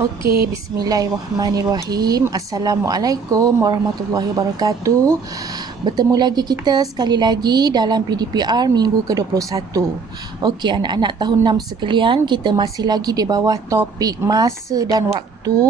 Okey, bismillahirrahmanirrahim. Assalamualaikum warahmatullahi wabarakatuh. Bertemu lagi kita sekali lagi dalam PDPR minggu ke-21. Okey, anak-anak tahun 6 sekalian, kita masih lagi di bawah topik masa dan waktu,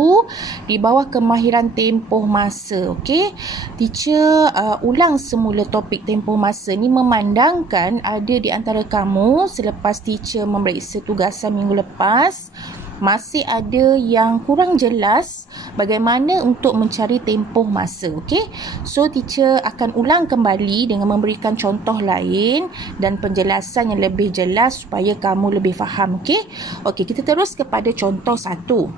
di bawah kemahiran tempoh masa. Okey, teacher ulang semula topik tempoh masa ni memandangkan ada di antara kamu selepas teacher memeriksa tugasan minggu lepas, masih ada yang kurang jelas bagaimana untuk mencari tempoh masa. Okey, so teacher akan ulang kembali dengan memberikan contoh lain dan penjelasan yang lebih jelas supaya kamu lebih faham. Okey, kita terus kepada contoh 1.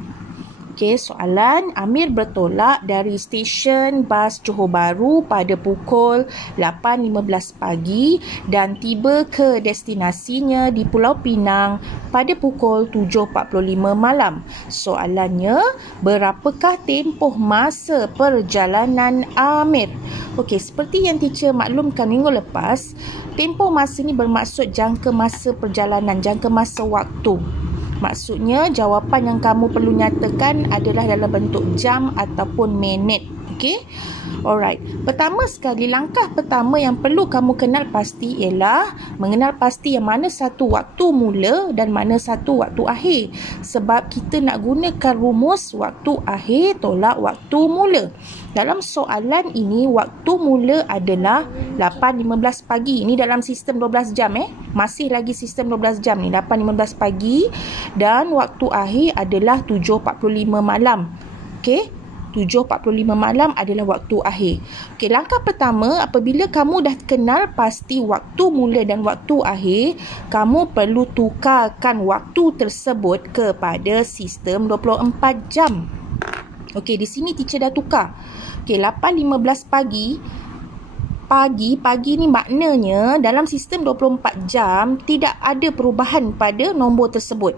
Okey, soalan, Amir bertolak dari stesen bas Johor Bahru pada pukul 8.15 pagi dan tiba ke destinasinya di Pulau Pinang pada pukul 7.45 malam. Soalannya, berapakah tempoh masa perjalanan Amir? Okey, seperti yang teacher maklumkan minggu lepas, tempoh masa ni bermaksud jangka masa perjalanan, jangka masa waktu. Maksudnya, jawapan yang kamu perlu nyatakan adalah dalam bentuk jam ataupun minit. Okey? Alright. Pertama sekali, langkah pertama yang perlu kamu kenal pasti ialah mengenal pasti yang mana satu waktu mula dan mana satu waktu akhir. Sebab kita nak gunakan rumus waktu akhir tolak waktu mula. Dalam soalan ini, waktu mula adalah 8.15 pagi. Ini dalam sistem 12 jam. Masih lagi sistem 12 jam ni. 8.15 pagi dan waktu akhir adalah 7.45 malam. Okey? 7.45 malam adalah waktu akhir. Okey, langkah pertama, apabila kamu dah kenal pasti waktu mula dan waktu akhir, kamu perlu tukarkan waktu tersebut kepada sistem 24 jam. Okey, di sini teacher dah tukar. Okey, 8.15 pagi. Pagi ni maknanya dalam sistem 24 jam tidak ada perubahan pada nombor tersebut.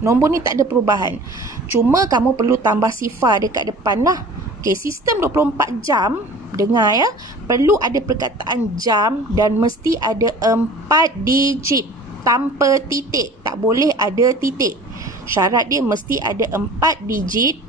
Nombor ni tak ada perubahan. Cuma kamu perlu tambah sifar dekat depan lah. Okey, sistem 24 jam, dengar ya, perlu ada perkataan jam dan mesti ada 4 digit tanpa titik. Tak boleh ada titik. Syarat dia mesti ada 4 digit,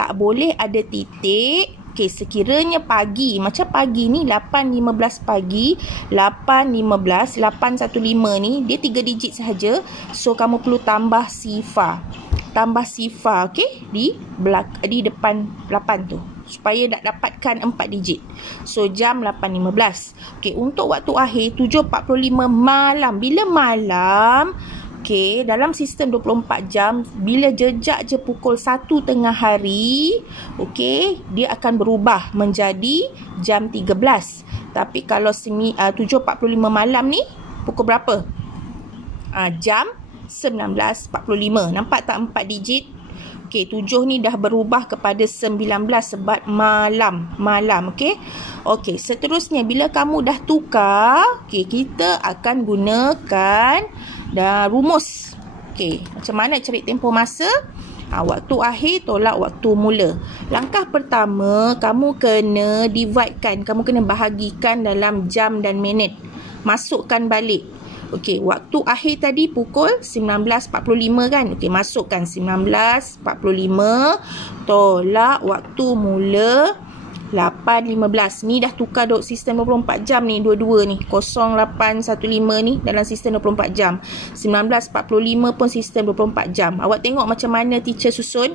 tak boleh ada titik. Okey, sekiranya pagi, macam pagi ni 8.15 pagi, 8.15, 815 ni, dia 3 digit sahaja. So, kamu perlu tambah sifar. Tambah sifar, okey, di depan 8 tu. Supaya nak dapatkan 4 digit. So, jam 8.15. Okey, untuk waktu akhir 7.45 malam. Bila malam? Okey, dalam sistem 24 jam, bila jejak je pukul 1 tengah hari, okey, dia akan berubah menjadi jam 13. Tapi kalau 7.45 malam ni, pukul berapa? Jam 19.45. Nampak tak 4 digit? Okey, 7 ni dah berubah kepada 19 sebab malam. Okey. Okey, seterusnya bila kamu dah tukar, okey, kita akan gunakan rumus. Okey, macam mana cari tempoh masa? Waktu akhir tolak waktu mula. Langkah pertama, kamu kena dividekan. Kamu kena bahagikan dalam jam dan minit. Masukkan balik. Okey, waktu akhir tadi pukul 19.45 kan? Okey, masukkan 19.45 tolak waktu mula 8.15. Ni dah tukar duk sistem 24 jam ni, dua-dua ni. 0815 ni dalam sistem 24 jam. 19.45 pun sistem 24 jam. Awak tengok macam mana teacher susun?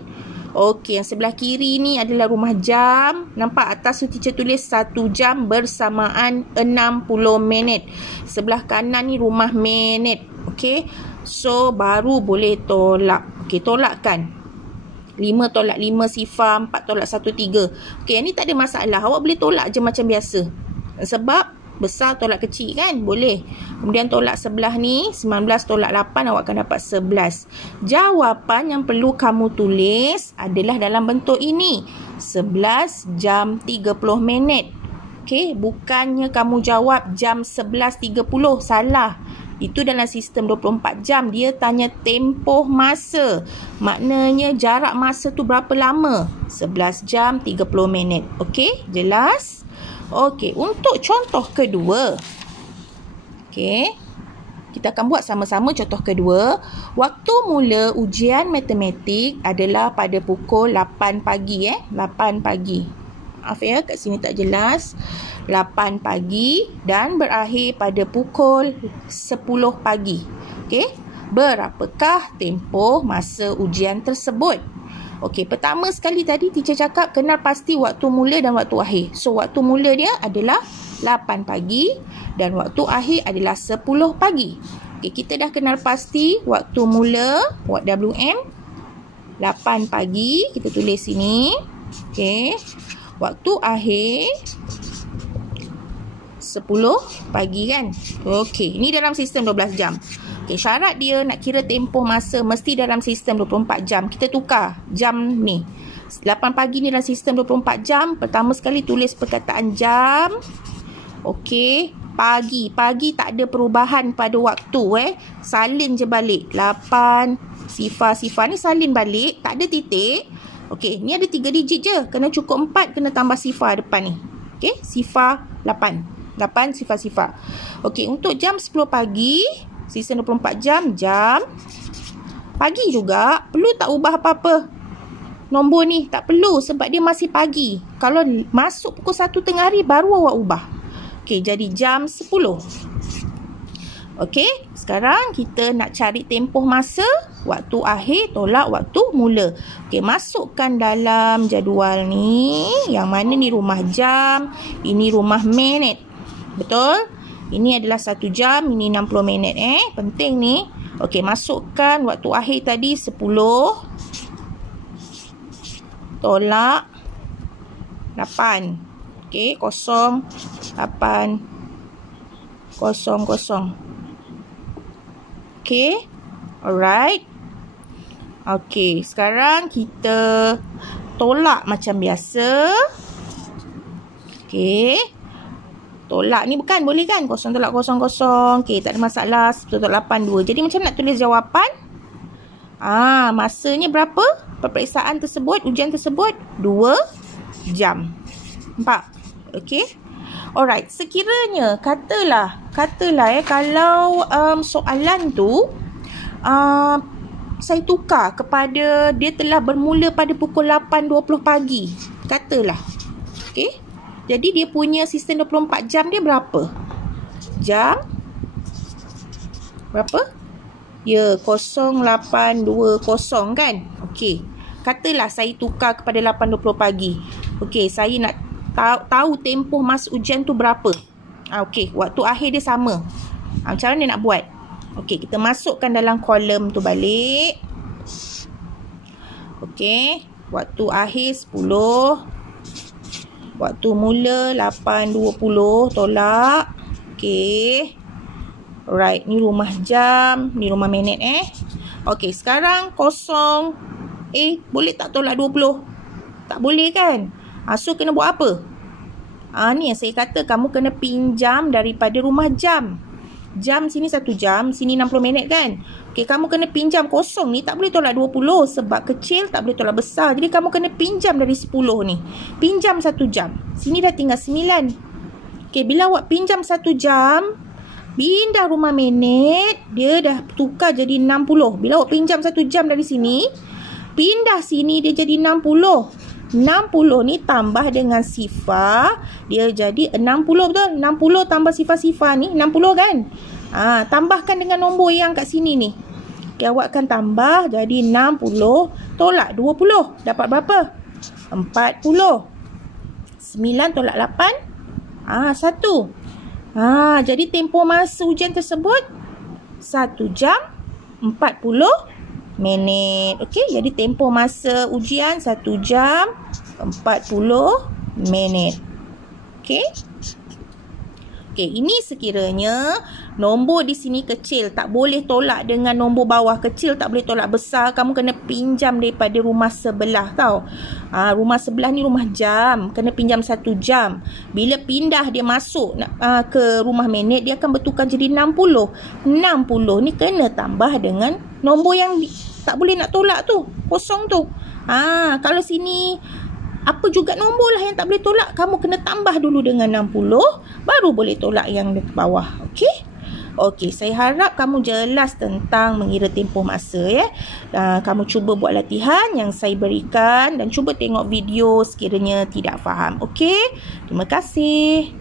Okey, yang sebelah kiri ni adalah rumah jam. Nampak atas tu teacher tulis 1 jam bersamaan 60 minit. Sebelah kanan ni rumah minit. Okey, so baru boleh tolak. Okey, tolakkan. 5 tolak 5 sifar, 4 tolak 1 3. Okey, yang ni tak ada masalah. Awak boleh tolak je macam biasa. Sebab besar tolak kecil kan? Boleh. Kemudian tolak sebelah ni, 19 tolak 8, awak akan dapat 11. Jawapan yang perlu kamu tulis adalah dalam bentuk ini. 11 jam 30 minit. Okey, bukannya kamu jawab jam 11.30. Salah. Itu dalam sistem 24 jam. Dia tanya tempoh masa. Maknanya jarak masa tu berapa lama? 11 jam 30 minit. Okey, jelas? Okey, untuk contoh kedua. Okey. kita akan buat sama-sama contoh kedua. Waktu mula ujian matematik adalah pada pukul 8 pagi. 8 pagi. Maaf ya, kat sini tak jelas. 8 pagi dan berakhir pada pukul 10 pagi. Okey. Berapakah tempoh masa ujian tersebut? Okey, pertama sekali tadi teacher cakap kenal pasti waktu mula dan waktu akhir. So, waktu mula dia adalah 8 pagi dan waktu akhir adalah 10 pagi. Okey, kita dah kenal pasti waktu mula, WM, 8 pagi. Kita tulis sini. Okey. Waktu akhir 10 pagi kan? Okey, ni dalam sistem 12 jam. Okay, syarat dia nak kira tempoh masa mesti dalam sistem 24 jam. Kita tukar jam ni. 8 pagi ni dalam sistem 24 jam. Pertama sekali tulis perkataan jam. Okey, pagi. Pagi tak ada perubahan pada waktu. Salin je balik. 8, sifar ni salin balik. Tak ada titik. Okey, ni ada 3 digit je. Kena cukup 4, kena tambah sifar depan ni. Okey, sifar 8. 8 sifar. Okey, untuk jam 10 pagi... Sistem 24 jam, jam pagi juga. Perlu tak ubah apa-apa nombor ni? Tak perlu sebab dia masih pagi. Kalau masuk pukul 1 tengah hari baru awak ubah. Okey, jadi jam 10. Okey, sekarang kita nak cari tempoh masa waktu akhir tolak waktu mula. Okey, masukkan dalam jadual ni. Yang mana ni rumah jam, ini rumah minit. Betul? Ini adalah 1 jam, ini 60 minit. Penting ni. Okey, masukkan waktu akhir tadi 10 tolak 8. Okey, 0, 8, 0, 0. Okey. Alright. Okey, sekarang kita tolak macam biasa. Okey. Tolak ni bukan boleh kan? 0 tolak 0, 0. Okey, tak ada masalah. 10 tolak 8, 2. Jadi macam nak tulis jawapan? Masanya berapa? Peperiksaan tersebut, ujian tersebut 2 jam. Nampak? Okey. Alright, sekiranya katalah kalau soalan tu saya tukar kepada dia telah bermula pada pukul 8.20 pagi. Katalah. Okey. Jadi dia punya sistem 24 jam dia berapa? Jam berapa? Ya, 0820 kan? Okey. Katalah saya tukar kepada 8.20 pagi. Okey, saya nak tahu tempoh masa ujian tu berapa. Okey, waktu akhir dia sama. Macam mana nak buat? Okey, kita masukkan dalam kolom tu balik. Okey, waktu akhir 10. Waktu mula 8.20 tolak. Okey. Alright, ni rumah jam, ni rumah minit Okey, sekarang 0. Boleh tak tolak 20? Tak boleh kan? So kena buat apa? Ni yang saya kata kamu kena pinjam daripada rumah jam. Jam sini 1 jam, sini 60 minit kan? Okey, kamu kena pinjam 0 ni tak boleh tolak 20 sebab kecil tak boleh tolak besar. Jadi kamu kena pinjam dari 10 ni. Pinjam 1 jam. Sini dah tinggal 9. Okey, bila awak pinjam 1 jam, pindah rumah minit, dia dah tukar jadi 60. Bila awak pinjam 1 jam dari sini, pindah sini dia jadi 60. 60 ni tambah dengan sifar, dia jadi 60, betul? 60 tambah sifar-sifar ni 60 kan? Tambahkan dengan nombor yang kat sini ni. Okay, awak akan tambah jadi 60 tolak 20. Dapat berapa? 40. 9 tolak 8? 1. Jadi tempoh masa ujian tersebut 1 jam 40 minit. Okey, jadi tempoh masa ujian 1 jam 40 minit. Okey. Okey, ini sekiranya nombor di sini kecil, tak boleh tolak dengan nombor bawah. Kecil tak boleh tolak besar, kamu kena pinjam daripada rumah sebelah tau. Rumah sebelah ni rumah jam, kena pinjam 1 jam. Bila pindah dia masuk ke rumah minit, dia akan bertukar jadi 60. 60 ni kena tambah dengan nombor yang tak boleh nak tolak tu, kosong tu. Kalau sini apa juga nombor lah yang tak boleh tolak, kamu kena tambah dulu dengan 60, baru boleh tolak yang di bawah. Okey? Okey, saya harap kamu jelas tentang mengira tempoh masa ya. Kamu cuba buat latihan yang saya berikan dan cuba tengok video sekiranya tidak faham. Okey? Terima kasih.